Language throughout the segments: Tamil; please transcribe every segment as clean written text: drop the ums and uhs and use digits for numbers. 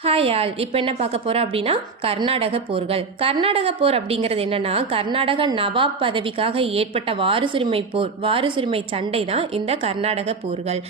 ஹாய் ஆல், இப்போ என்ன பார்க்க போகிறோம் அப்படின்னா கர்நாடக போர்கள். கர்நாடக போர் அப்படிங்கிறது என்னன்னா, கர்நாடக நவாப் பதவிக்காக ஏற்பட்ட வாரிசுரிமை போர், வாரிசுரிமை சண்டை தான் இந்த கர்நாடக போர்கள்.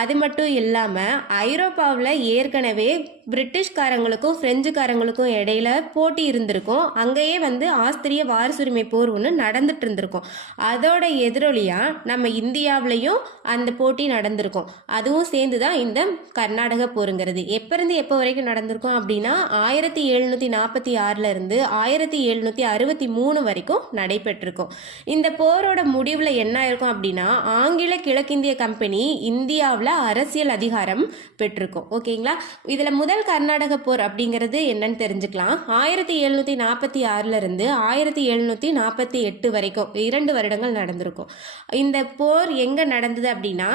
அது மட்டும் இல்லாமல் ஐரோப்பாவில் ஏற்கனவே பிரிட்டிஷ்காரங்களுக்கும் பிரெஞ்சுக்காரங்களுக்கும் இடையில போட்டி இருந்திருக்கும். அங்கேயே ஆஸ்திரிய வாரிசுரிமை போர் ஒன்று நடந்துட்டு இருந்திருக்கும். அதோட எதிரொலியாக நம்ம இந்தியாவிலையும் அந்த போட்டி நடந்திருக்கும். அதுவும் சேர்ந்து தான் இந்த கர்நாடக போருங்கிறது. எப்போ இருந்து எப்போ வரைக்கும் நடந்திருக்கும் அப்படின்னா 1746 இருந்து 1763 வரைக்கும் நடைபெற்றிருக்கும். இந்த போரோட முடிவில் என்ன இருக்கும் அப்படின்னா, ஆங்கில கிழக்கிந்திய கம்பெனி இந்தியாவில் அரசியல் அதிகாரம் பெற்றிருக்கும். ஓகேங்களா? இதில் முதல் கர்நாடக போர் அப்படிங்கிறது என்னன்னு தெரிஞ்சுக்கலாம். 1746 இருந்து 1748 வரைக்கும் 2 வருடங்கள் நடந்திருக்கும். இந்த போர் எங்கே நடந்தது அப்படின்னா,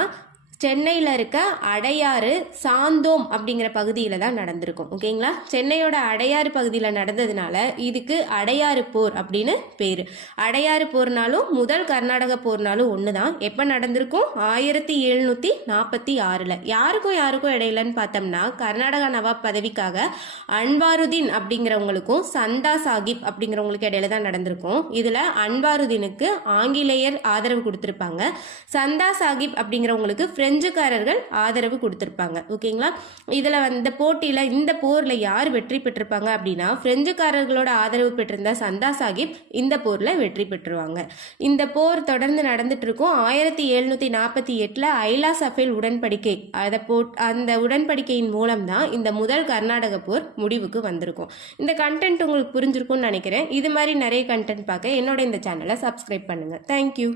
சென்னையில் இருக்க அடையாறு சாந்தோம் அப்படிங்கிற பகுதியில் தான் நடந்திருக்கும். ஓகேங்களா? சென்னையோட அடையாறு பகுதியில் நடந்ததுனால இதுக்கு அடையாறு போர் அப்படின்னு பேர். அடையாறு போர்னாலும் முதல் கர்நாடக போர்னாலும் ஒன்று தான். எப்போ நடந்திருக்கும்? 1746. யாருக்கும் இடையிலன்னு பார்த்தோம்னா, கர்நாடகா நவாப் பதவிக்காக அன்வாருதீன் அப்படிங்கிறவங்களுக்கும் சந்தா சாஹிப் அப்படிங்கிறவங்களுக்கு இடையில தான் நடந்திருக்கும். இதில் அன்வாருதீனுக்கு ஆங்கிலேயர் ஆதரவு கொடுத்துருப்பாங்க. சந்தா சாஹிப் அப்படிங்கிறவங்களுக்கு பிரெஞ்சுக்காரர்கள் ஆதரவு கொடுத்திருப்பாங்க. ஓகேங்களா? இதுல போட்டியில இந்த போர்ல யார் வெற்றி பெற்றிருப்பாங்க அப்படின்னா, பிரெஞ்சுக்காரர்களோட ஆதரவு பெற்றிருந்த சந்தா சாஹிப் இந்த போர்ல வெற்றி பெற்றுருவாங்க. இந்த போர் தொடர்ந்து நடந்துட்டு இருக்கும். 1748 ஐலா சஃபேல் உடன்படிக்கை, அந்த உடன்படிக்கையின் மூலம் தான் இந்த முதல் கர்நாடக போர் முடிவுக்கு வந்திருக்கும். இந்த கண்டென்ட் உங்களுக்கு புரிஞ்சிருக்கும்னு நினைக்கிறேன். இது மாதிரி நிறைய கண்டென்ட் பார்க்க என்னோட இந்த சேனலை சப்ஸ்கிரைப் பண்ணுங்க. தேங்க்யூ.